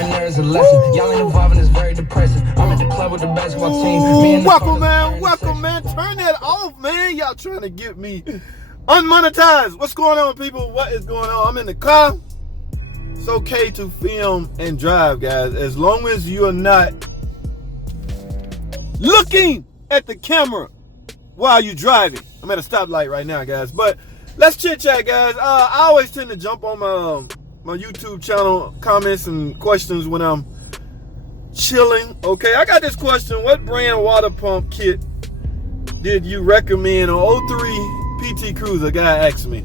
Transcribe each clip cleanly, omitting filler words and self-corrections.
There's a lesson. Y'all ain't involved, it's very depressing. I'm at the club with the basketball team. Welcome, man. Turn that off, man. Y'all trying to get me unmonetized. What's going on, people? What is going on? I'm in the car. It's okay to film and drive, guys, as long as you are not looking at the camera while you're driving. I'm at a stoplight right now, guys, but let's chit chat, guys. I always tend to jump on my YouTube channel comments and questions when I'm chilling. Okay, I got this question: what brand water pump kit did you recommend on 03 PT Cruiser? Guy asked me.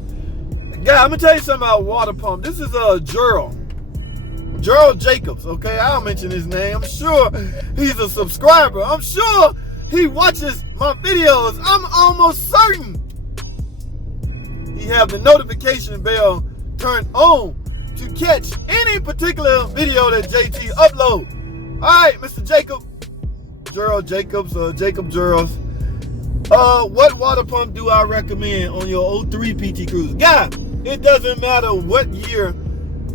Guy, I'm gonna tell you something about water pump. This is Gerald Jacobs. Okay, I'll mention his name. I'm sure he's a subscriber. I'm sure he watches my videos. I'm almost certain he have the notification bell turned on to catch any particular video that JT upload. All right, Mr. Gerald Jacobs, Jacob Gerald. What water pump do I recommend on your 03 PT Cruiser? Guy, it doesn't matter what year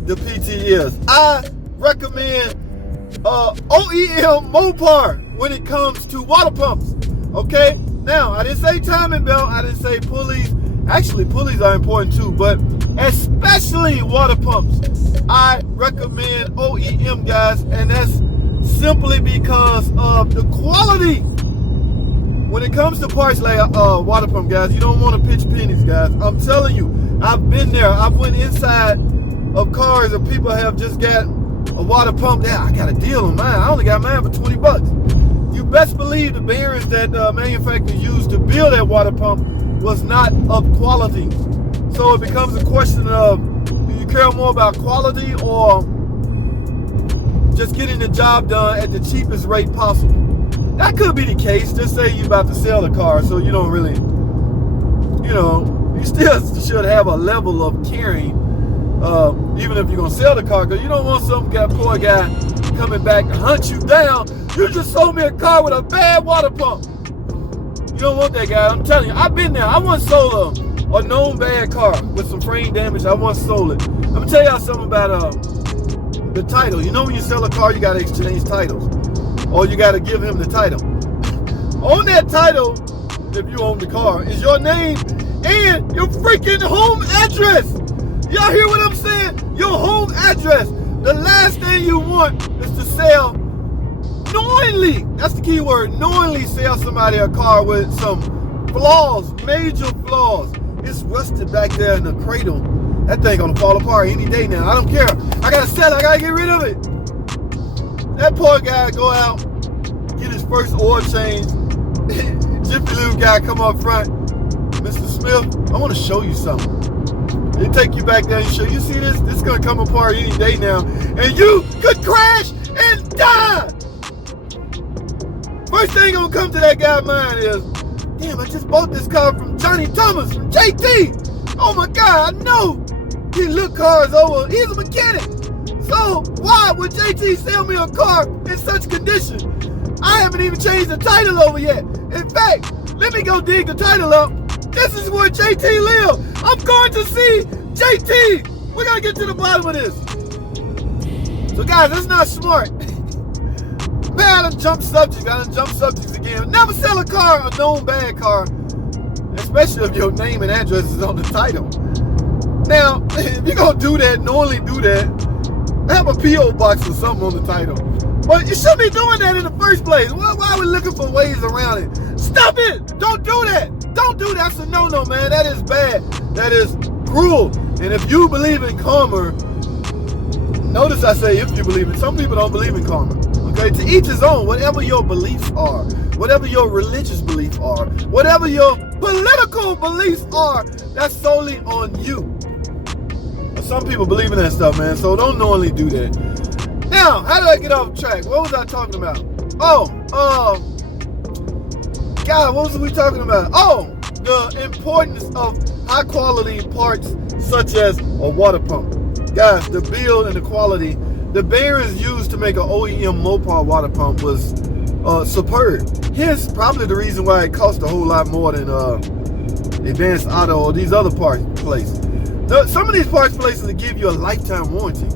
the PT is. I recommend OEM Mopar when it comes to water pumps. Okay? Now, I didn't say timing belt. I didn't say pulleys. Actually, pulleys are important too, but especially water pumps. I recommend OEM, guys, and that's simply because of the quality. When it comes to parts like water pump, guys, you don't want to pitch pennies, guys. I'm telling you, I've been there. I've went inside of cars and people have just got a water pump there. I got a deal on mine. I only got mine for 20 bucks. You best believe the bearings that the manufacturer used to build that water pump was not of quality. So it becomes a question of, do you care more about quality or just getting the job done at the cheapest rate possible? That could be the case. Just say you're about to sell the car, so you don't really, you still should have a level of caring, even if you're going to sell the car, because you don't want some poor guy coming back to hunt you down. You just sold me a car with a bad water pump. You don't want that guy. I'm telling you, I've been there. I once sold a known bad car with some frame damage. I once sold it. I'm going to tell y'all something about the title. You know when you sell a car, you got to exchange titles. Or you got to give him the title. On that title, if you own the car, is your name and your freaking home address. Y'all hear what I'm saying? Your home address. The last thing you want is to sell knowingly. That's the key word. Knowingly sell somebody a car with some flaws, major flaws. It's rusted back there in the cradle. That thing gonna fall apart any day now. I don't care. I gotta sell it. I gotta get rid of it. That poor guy go out, get his first oil change. Jiffy Lube guy come up front. Mr. Smith, I want to show you something. They take you back there and show you, see this? This is going to come apart any day now. And you could crash and die. First thing going to come to that guy's mind is, damn, I just bought this car from JohnnieThomas, from JT. Oh my God, I know he look cars over. He's a mechanic. So why would JT sell me a car in such condition? I haven't even changed the title over yet. In fact, let me go dig the title up. This is where JT lives. I'm going to see JT. We gotta get to the bottom of this. So guys, that's not smart. Man, I done jumped subjects again. Never sell a car, a known bad car, especially if your name and address is on the title. Now, if you're gonna do that, knowingly do that, have a P.O. box or something on the title. But you shouldn't be doing that in the first place. Why are we looking for ways around it? Stop it! Don't do that! Don't do that! That's a no-no, man. That is bad. That is cruel. And if you believe in karma, notice I say if you believe in, some people don't believe in karma. Okay, to each his own. Whatever your beliefs are, whatever your religious beliefs are, whatever your political beliefs are, that's solely on you. But some people believe in that stuff, man, so don't knowingly do that. Now, how did I get off track? What was I talking about? God, what was we talking about? Oh, the importance of high quality parts such as a water pump. Guys, the build and the quality, the bearings used to make an OEM Mopar water pump was superb. Here's probably the reason why it cost a whole lot more than Advanced Auto or these other parts places. Some of these parts places will give you a lifetime warranty.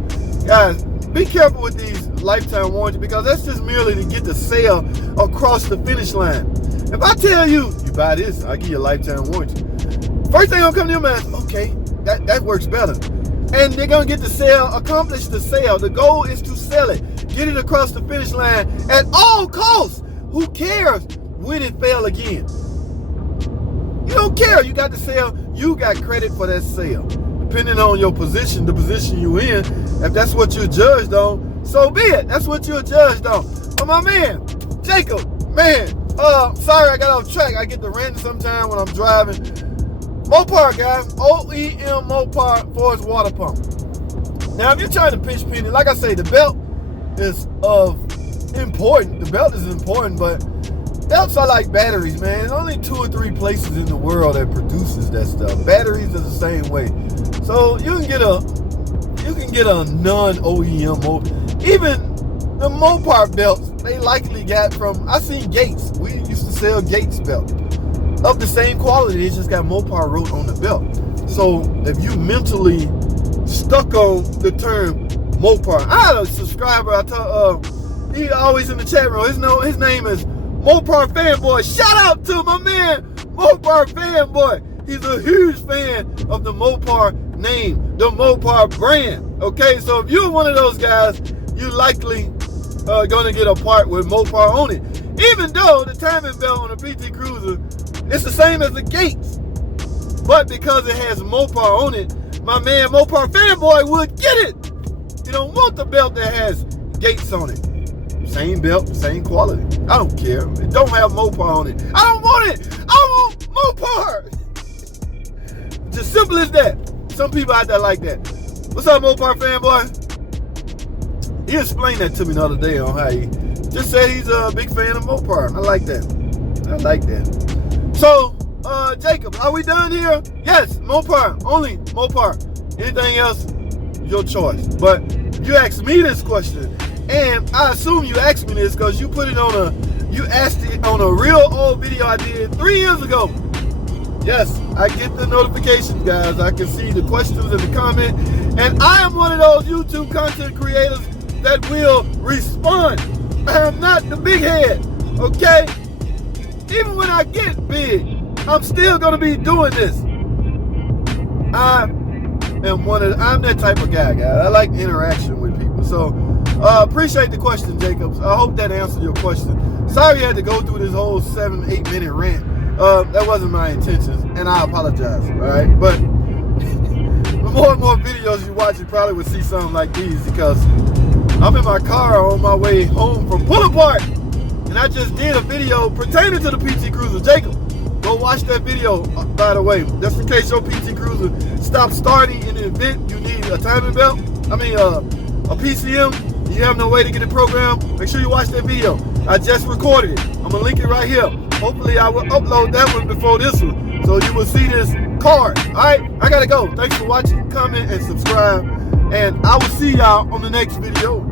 Guys, be careful with these lifetime warranties, because that's just merely to get the sale across the finish line. If I tell you, you buy this, I'll give you a lifetime warranty. First thing gonna come to your mind, okay, that works better. And they're gonna get the sale, accomplish the sale. The goal is to sell it, get it across the finish line at all costs. Who cares when it fail again? You don't care. You got the sale, you got credit for that sale. Depending on your position, the position you in, if that's what you're judged on, so be it. That's what you're judged on. But my man, Jacob, man, sorry I got off track. I get to rant sometime when I'm driving. Mopar, guys, OEM Mopar for its water pump. Now, if you're trying to pinch penny, like I say, the belt is important. The belt is important, but belts are like batteries, man. There's only 2 or 3 places in the world that produces that stuff. Batteries are the same way. So you can get a non-OEM Mopar. Even the Mopar belts, they likely got from, I seen Gates. We used to sell Gates belts of the same quality. They just got Mopar wrote on the belt. So if you mentally stuck on the term Mopar, I had a subscriber. He always in the chat room. His name is Mopar Fanboy. Shout out to my man Mopar Fanboy. He's a huge fan of the Mopar name, the Mopar brand. Okay, so if you're one of those guys, you likely gonna get a part with Mopar on it. Even though the timing belt on a PT Cruiser, it's the same as the Gates, but because it has Mopar on it, my man Mopar Fanboy would get it. You don't want the belt that has Gates on it. Same belt, same quality. I don't care. It don't have Mopar on it. I don't want it. I want Mopar. Just simple as that. Some people out there like that. What's up, Mopar Fanboy? He explained that to me the other day on how he just said he's a big fan of Mopar. I like that. I like that. So, Jacob, are we done here? Yes, Mopar. Only Mopar. Anything else, your choice. But you asked me this question, and I assume you asked me this because you asked it on a real old video I did 3 years ago. Yes, I get the notifications, guys. I can see the questions and the comment. And I am one of those YouTube content creators that will respond. I am not the big head, okay? Even when I get big, I'm still gonna be doing this. I'm that type of guy, guys. I like interaction with people. So appreciate the question, Jacobs. I hope that answered your question. Sorry you had to go through this whole 7-8 minute rant. That wasn't my intentions, and I apologize, all right? But the more and more videos you watch, you probably would see something like these, because I'm in my car on my way home from Pull Apart, and I just did a video pertaining to the PT Cruiser. Jacob, go watch that video, by the way. Just in case your PT Cruiser stops starting in the event you need a timing belt, a PCM, you have no way to get it programmed, make sure you watch that video. I just recorded it. I'm gonna link it right here. Hopefully I will upload that one before this one, so you will see this card. All right, I gotta go. Thanks for watching, comment, and subscribe, and I will see y'all on the next video.